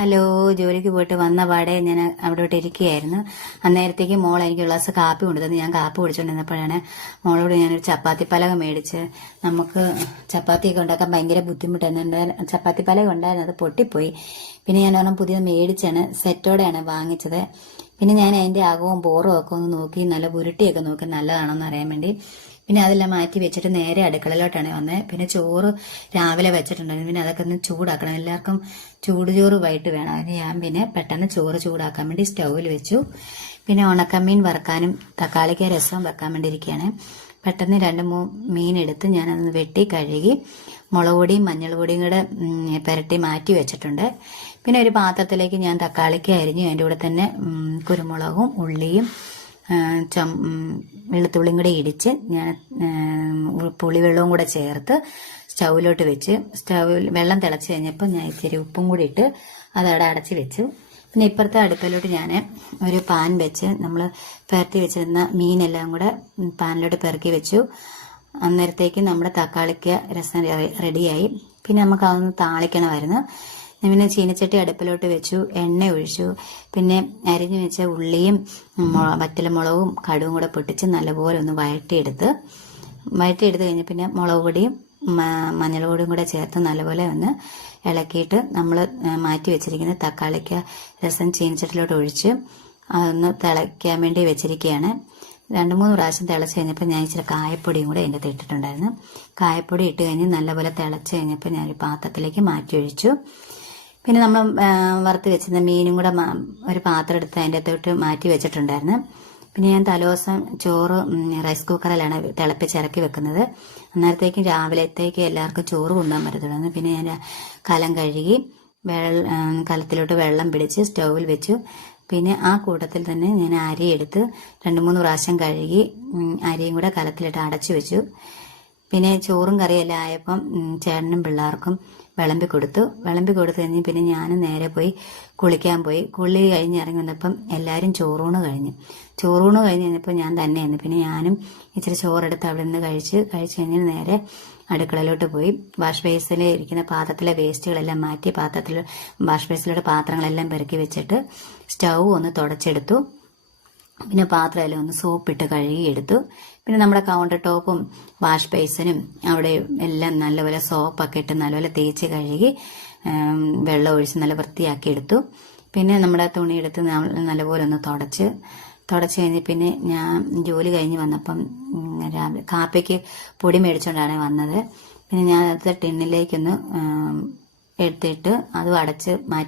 Hello, ജോലിക്ക് പോയിട്ട് വന്ന പാടെ ഞാൻ അവിടോട്ട് ഇരിക്കുകയായിരുന്നു. അന്നേരത്തേക്ക് മോൾ എനിക്ക് ഗ്ലാസ് കാപ്പി കൊണ്ടുതന്നു. ഞാൻ കാപ്പി കുടിച്ചുകൊണ്ടിരുന്നപ്പോഴാണ് മോളോട് ഞാനൊരു ചപ്പാത്തി പലക മേടിച്ച്, നമുക്ക് ചപ്പാത്തിയൊക്കെ ഉണ്ടാക്കാൻ ഭയങ്കര ബുദ്ധിമുട്ടായിരുന്നു. ചപ്പാത്തി പലക ഉണ്ടായിരുന്നു, അത് പൊട്ടിപ്പോയി. പിന്നെ ഞാൻ ഒരെണ്ണം പുതിയത് മേടിച്ചാണ്, സെറ്റോടെയാണ് വാങ്ങിച്ചത്. പിന്നെ ഞാൻ അതിന്റെ അകവും ബോറും ഒക്കെ ഒന്ന് നോക്കി, നല്ല ഉരുട്ടിയൊക്കെ നോക്കി നല്ലതാണോന്ന് അറിയാൻ വേണ്ടി. പിന്നെ അതെല്ലാം മാറ്റി വെച്ചിട്ട് നേരെ അടുക്കളയിലോട്ടാണ് വന്നത്. പിന്നെ ചോറ് രാവിലെ വെച്ചിട്ടുണ്ടായിരുന്നു. പിന്നെ അതൊക്കെ ഒന്ന് ചൂടാക്കണം. എല്ലാവർക്കും ചൂടുചോറ് വൈകിട്ട് വേണം. അതിന് ഞാൻ പിന്നെ പെട്ടെന്ന് ചോറ് ചൂടാക്കാൻ വേണ്ടി സ്റ്റൗവിൽ വെച്ചു. പിന്നെ ഉണക്കമീൻ വറുക്കാനും തക്കാളിക്ക രസവും വെക്കാൻ വേണ്ടി ഇരിക്കുകയാണ്. പെട്ടെന്ന് 2-3 മീൻ എടുത്ത് ഞാനതൊന്ന് വെട്ടി കഴുകി മുളക് പൊടിയും മഞ്ഞൾ പൊടിയും കൂടെ പുരട്ടി മാറ്റി വെച്ചിട്ടുണ്ട്. പിന്നെ ഒരു പാത്രത്തിലേക്ക് ഞാൻ തക്കാളിക്ക അരിഞ്ഞു, അതിൻ്റെ കൂടെ തന്നെ കുരുമുളകും ഉള്ളിയും വെളുത്തുള്ളിയും കൂടെ ഇടിച്ച് ഞാൻ പുളിവെള്ളവും കൂടെ ചേർത്ത് സ്റ്റൗവിലോട്ട് വെച്ച്, സ്റ്റൗവിൽ വെള്ളം തിളച്ച് കഴിഞ്ഞപ്പോൾ ഞാൻ ഇച്ചിരി ഉപ്പും കൂടി ഇട്ട് അതവിടെ അടച്ച് വെച്ചു. പിന്നെ ഇപ്പുറത്തെ അടുപ്പിലോട്ട് ഞാൻ ഒരു പാൻ വെച്ച് നമ്മൾ പെരട്ടി വെച്ചിരുന്ന മീനെല്ലാം കൂടെ പാനിലോട്ട് പെറുക്കി വെച്ചു. അന്നേരത്തേക്ക് നമ്മുടെ തക്കാളിക്ക രസം റെഡിയായി. പിന്നെ നമുക്ക് അതൊന്ന് താളിക്കണമായിരുന്നു. ഞാൻ പിന്നെ ചീനച്ചട്ടി അടുപ്പിലോട്ട് വെച്ചു, എണ്ണ ഒഴിച്ചു. പിന്നെ അരിഞ്ഞു വെച്ച ഉള്ളിയും വറ്റൽമുളകും കടുവും കൂടെ പൊട്ടിച്ച് നല്ലപോലെ ഒന്ന് വഴറ്റിയെടുത്ത് കഴിഞ്ഞ് പിന്നെ മുളക് പൊടിയും മഞ്ഞൾ പൊടിയും കൂടെ ചേർത്ത് നല്ലപോലെ ഒന്ന് ഇളക്കിയിട്ട് നമ്മൾ മാറ്റി വെച്ചിരിക്കുന്ന തക്കാളിക്ക രസം ചീനച്ചട്ടിലോട്ട് ഒഴിച്ച് അതൊന്ന് തിളയ്ക്കാൻ വേണ്ടി വെച്ചിരിക്കുകയാണ്. 2-3 പ്രാവശ്യം തിളച്ച് കഴിഞ്ഞപ്പോൾ ഞാൻ ഇച്ചിരി കായപ്പൊടിയും കൂടെ അതിൻ്റെ അകത്ത് ഇട്ടിട്ടുണ്ടായിരുന്നു. കായപ്പൊടി ഇട്ട് കഴിഞ്ഞ് നല്ലപോലെ തിളച്ച് കഴിഞ്ഞപ്പോൾ ഞാനൊരു പാത്രത്തിലേക്ക് മാറ്റി ഒഴിച്ചു. പിന്നെ നമ്മൾ വറുത്ത് വെച്ചിരുന്ന മീനും കൂടെ ഒരു പാത്രം എടുത്ത് അതിൻ്റെ അകത്തോട്ട് മാറ്റി വെച്ചിട്ടുണ്ടായിരുന്നു. പിന്നെ ഞാൻ തലേദിവസം ചോറ് റൈസ് കുക്കറിലാണ് തിളപ്പിച്ചിറക്കി വെക്കുന്നത്. അന്നേരത്തേക്കും രാവിലത്തേക്ക് എല്ലാവർക്കും ചോറ് കൊണ്ടുപോകാൻ പറ്റത്തുള്ളൂ. പിന്നെ ഞാൻ കലം കഴുകി കലത്തിലോട്ട് വെള്ളം പിടിച്ച് സ്റ്റൗവിൽ വെച്ചു. പിന്നെ ആ കൂട്ടത്തിൽ തന്നെ ഞാൻ അരി എടുത്ത് 2-3 പ്രാവശ്യം കഴുകി അരിയും കൂടെ കലത്തിലിട്ട് അടച്ചു വെച്ചു. പിന്നെ ചോറും കറിയെല്ലാം ആയപ്പം ചേട്ടനും പിള്ളേർക്കും വിളമ്പി കൊടുത്തു കഴിഞ്ഞ് പിന്നെ ഞാനും നേരെ പോയി കുളിക്കാൻ പോയി. കുളി കഴിഞ്ഞ് ഇറങ്ങി വന്നപ്പം എല്ലാവരും ചോറൂണ് കഴിഞ്ഞപ്പോൾ ഞാൻ തന്നെയായിരുന്നു. പിന്നെ ഞാനും ഇച്ചിരി ചോറെടുത്ത് അവിടെ നിന്ന് കഴിച്ച് കഴിഞ്ഞ് നേരെ അടുക്കളയിലോട്ട് പോയി. വാഷ് ബേസിൽ ഇരിക്കുന്ന പാത്രത്തിലെ വേസ്റ്റുകളെല്ലാം മാറ്റി വാഷ് ബേസിലോട്ട് പാത്രങ്ങളെല്ലാം പെറുക്കി വെച്ചിട്ട് സ്റ്റൗ ഒന്ന് തുടച്ചെടുത്തു. പിന്നെ പാത്രമെല്ലാം ഒന്ന് സോപ്പിട്ട് കഴുകിയെടുത്തു. പിന്നെ നമ്മുടെ കൗണ്ടർ ടോപ്പും വാഷ് ബേസിനും അവിടെ എല്ലാം നല്ലപോലെ സോപ്പൊക്കെ ഇട്ട് നല്ലപോലെ തേച്ച് കഴുകി വെള്ളം ഒഴിച്ച് നല്ല വൃത്തിയാക്കി എടുത്തു. പിന്നെ നമ്മുടെ തുണി എടുത്ത് നല്ലപോലെ ഒന്ന് തുടച്ച് കഴിഞ്ഞ് പിന്നെ ഞാൻ ജോലി കഴിഞ്ഞ് വന്നപ്പം രാവിലെ കാപ്പിക്ക് പൊടി മേടിച്ചുകൊണ്ടാണ് വന്നത്. പിന്നെ ഞാൻ അത് ടിന്നിലേക്കൊന്ന് എടുത്തിട്ട് അതും അടച്ച് മാറ്റി